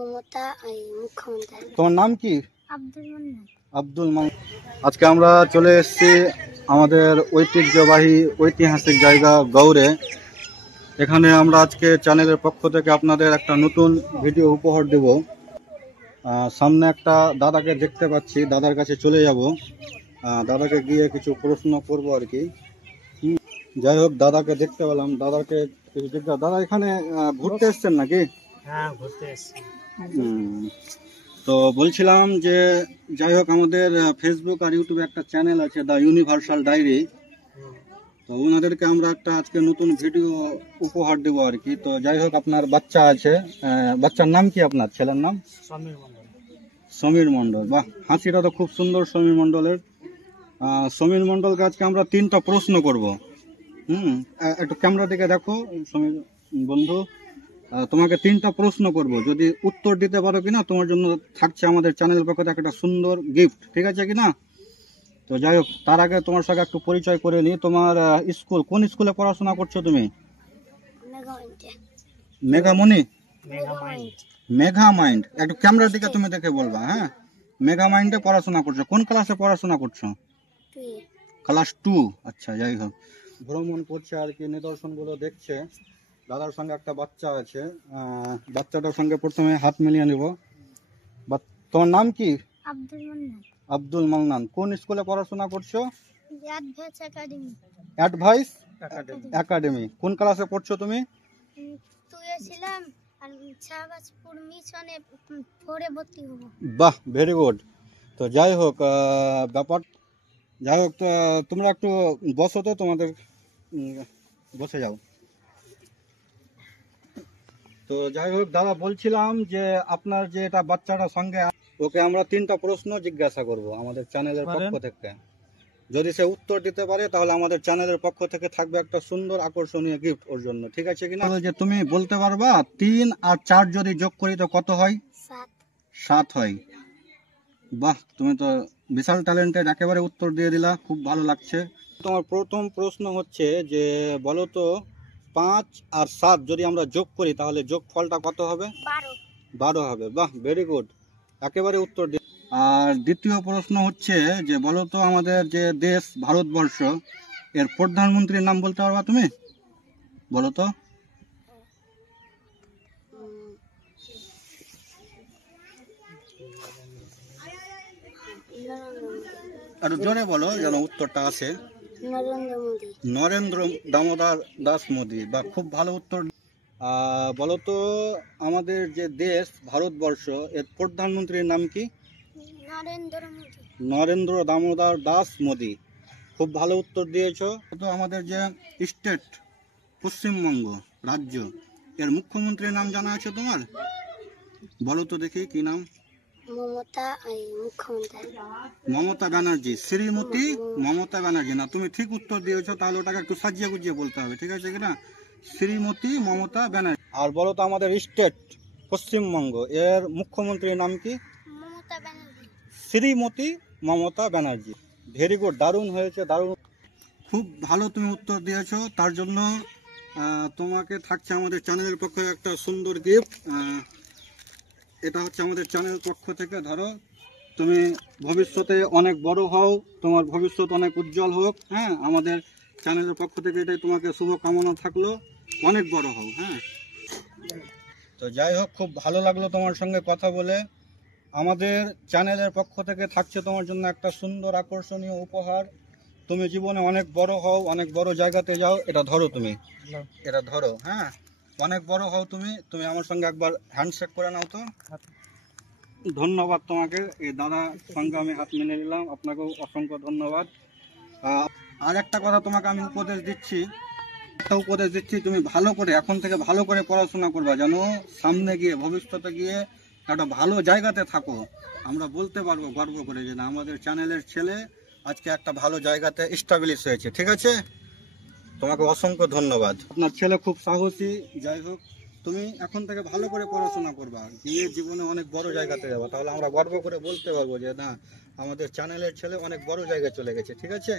মমতা মুখ্যমন্ত্রী। তোমার নাম কি? আব্দুল মান্নান। আব্দুল মান্নান। আজকে আমরা চলে এসেছি আমাদের ঐতিহ্যবাহী ঐতিহাসিক জায়গা গৌড়ে। এখানে আমরা আজকে চ্যানেলের পক্ষ থেকে আপনাদের একটা নতুন ভিডিও উপহার দেব। সামনে একটা দাদাকে দেখতে পাচ্ছি, দাদার কাছে চলে যাব, দাদাকে গিয়ে কিছু প্রশ্ন করব আর কি। যাই হোক, দাদাকে দেখতে পেলাম, দাদাকে কিছু জিজ্ঞাসা। দাদা এখানে ঘুরতে এসছেন নাকি? হ্যাঁ, ঘুরতে এসেছি। তো বলছিলাম যে যাই হোক, আমাদের ফেসবুক আর ইউটিউবে একটা চ্যানেল আছে, দ্য ইউনিভার্সাল ডায়েরি। তো ওনাদেরকে আমরা একটা আজকে নতুন ভিডিও উপহার দেবো আর কি। তো যাই হোক, আপনার বাচ্চা আছে, বাচ্চার নাম কি? আপনার ছেলের নাম? সমীর মণ্ডল। সমীর মণ্ডল। বাহ, হাসিটা তো খুব সুন্দর সমীর মণ্ডলের। সমীর মণ্ডলকে আজকে আমরা 3টা প্রশ্ন করব। একটু ক্যামেরা দিকে দেখো সমীর বন্ধু, তোমাকে 3টা প্রশ্ন করব। যদি উত্তর দিতে পারো কিনা, তোমার জন্য থাকছে আমাদের চ্যানেলের পক্ষ থেকে একটা সুন্দর গিফট, ঠিক আছে কিনা? তো যাই হোক, তার আগে তোমার সঙ্গে একটু পরিচয় করে নিই। তোমার স্কুল, কোন স্কুলে পড়াশোনা করছো তুমি? মেঘামণি। মেঘা মাইন্ড। একটু ক্যামেরার দিকে তুমি দেখে বলবা। হ্যাঁ, মেঘা মাইন্ডে পড়াশোনা করছো। কোন ক্লাসে পড়াশোনা করছো? ক্লাস 2। আচ্ছা, যাই হোক, ভ্রমণ করছে আর কি, নিদর্শনগুলো দেখছে। দাদার সঙ্গে একটা বাচ্চা আছে, বাচ্চাটার সঙ্গে প্রথমে হাত মিলিয়ে নেব। তোমার নাম কি? আব্দুল মান্নান। আব্দুল মান্নান। কোন স্কুলে পড়াশোনা করছো? Advice academy. Advice academy. কোন ক্লাসে পড়ছো তুমি? তুই ছিলাম আর শাহবাজপুর মিশনে 4 এ ভর্তি হব। বাহ, ভেরি গুড। তো যাই হোক, যাই হোক, তো তোমরা একটু বসো, তো তোমাদের বসে যাও। তো যাই হোক দাদা, বলছিলাম যে আপনার যে এটা বাচ্চাটা সঙ্গে, ওকে আমরা 3টা প্রশ্ন জিজ্ঞাসা করব আমাদের চ্যানেলের পক্ষ থেকে। যদি সে উত্তর দিতে পারে তাহলে আমাদের চ্যানেলের পক্ষ থেকে থাকবে একটা সুন্দর আকর্ষণীয় গিফট ওর জন্য, ঠিক আছে কিনা? যে তুমি বলতে পারবা 3 আর 4 যদি যোগ করি তো কত হয়? 7 হয়। বাহ, তুমি তো বিশাল ট্যালেন্টেড, একেবারে উত্তর দিয়ে দিলা, খুব ভালো লাগছে। তোমার প্রথম প্রশ্ন হচ্ছে যে বলো তো, 5 আর 7 যদি আমরা যোগ করি তাহলে যোগ ফলটা কত হবে? 12 হবে। বাহ, ভেরি গুড, একেবারে উত্তর দিয়ে। আর দ্বিতীয় প্রশ্ন হচ্ছে যে বলো তো, আমাদের যে দেশ ভারতবর্ষ, এর প্রধানমন্ত্রীর নাম বলতে পারবা তুমি? বলো তো। আর জোরে বলো যেন উত্তরটা আসে। নরেন্দ্র দামোদর দাস মোদী। বা খুব ভালো উত্তর। বলো তো, আমাদের যে দেশ ভারতবর্ষ, এর প্রধানমন্ত্রীর নাম কি? নরেন্দ্র দামোদর দাস মোদী। খুব ভালো উত্তর দিয়েছো। তো আমাদের যে স্টেট পশ্চিমবঙ্গ রাজ্য, এর মুখ্যমন্ত্রীর নাম জানা আছে তোমার? বলো তো দেখি কি নাম? মমতা ব্যানার্জি। শ্রীমতী মমতা ব্যানার্জি না, তুমি ঠিক উত্তর দিয়েছো। তাহলে ওটাকে একটু সাজিয়ে গুজিয়ে বলতে হবে, ঠিক আছে কিনা? শ্রীমতী মমতা ব্যানার্জি। আর বলো তো, আমাদের স্টেট পশ্চিমবঙ্গ, এর মুখ্যমন্ত্রীর নাম কি? শ্রীমতী মমতা ব্যানার্জি। ভেরি গুড, দারুণ হয়েছে, দারুণ, খুব ভালো তুমি উত্তর দিয়েছো। তার জন্য তোমাকে থাকছে আমাদের চ্যানেলের পক্ষে একটা সুন্দর গিফট। এটা হচ্ছে আমাদের চ্যানেলের পক্ষ থেকে। ধরো, তুমি ভবিষ্যতে অনেক বড় হও, তোমার ভবিষ্যৎ অনেক উজ্জ্বল হোক। হ্যাঁ, আমাদের চ্যানেলের পক্ষ থেকে এটাই তোমাকে শুভকামনা থাকলো, অনেক বড় হও। হ্যাঁ, তো যাই হোক, খুব ভালো লাগলো তোমার সঙ্গে কথা বলে। আমাদের চ্যানেলের পক্ষ থেকে থাকছে তোমার জন্য একটা সুন্দর আকর্ষণীয় উপহার। তুমি জীবনে অনেক বড় হও, অনেক বড় জায়গাতে যাও। এটা ধরো, তুমি এটা ধরো। হ্যাঁ, অনেক বড় হও তুমি। তুমি আমার সঙ্গে একবার হ্যান্ডশেক করে নাও তো। ধন্যবাদ তোমাকে। এই দাদা সঙ্গে আমি হাত মিলে নিলাম, আপনাকেও অসংখ্য ধন্যবাদ। আর একটা কথা তোমাকে আমি উপদেশ দিচ্ছি, তুমি ভালো করে, এখন থেকে ভালো করে পড়াশোনা করবা, যেন সামনে গিয়ে, ভবিষ্যতে গিয়ে একটা ভালো জায়গাতে থাকো। আমরা বলতে পারবো গর্ব করে যে না, আমাদের চ্যানেলের ছেলে আজকে একটা ভালো জায়গাতে এস্টাবলিশ হয়েছে, ঠিক আছে? তোমাকে অসংখ্য ধন্যবাদ। আপনার ছেলে খুব সাহসী। যাই হোক, তুমি এখন থেকে ভালো করে পড়াশোনা করবা, গিয়ে জীবনে অনেক বড় জায়গাতে যাবা। তাহলে আমরা গর্ব করে বলতে পারবো যে না, আমাদের চ্যানেলের ছেলে অনেক বড় জায়গায় চলে গেছে, ঠিক আছে?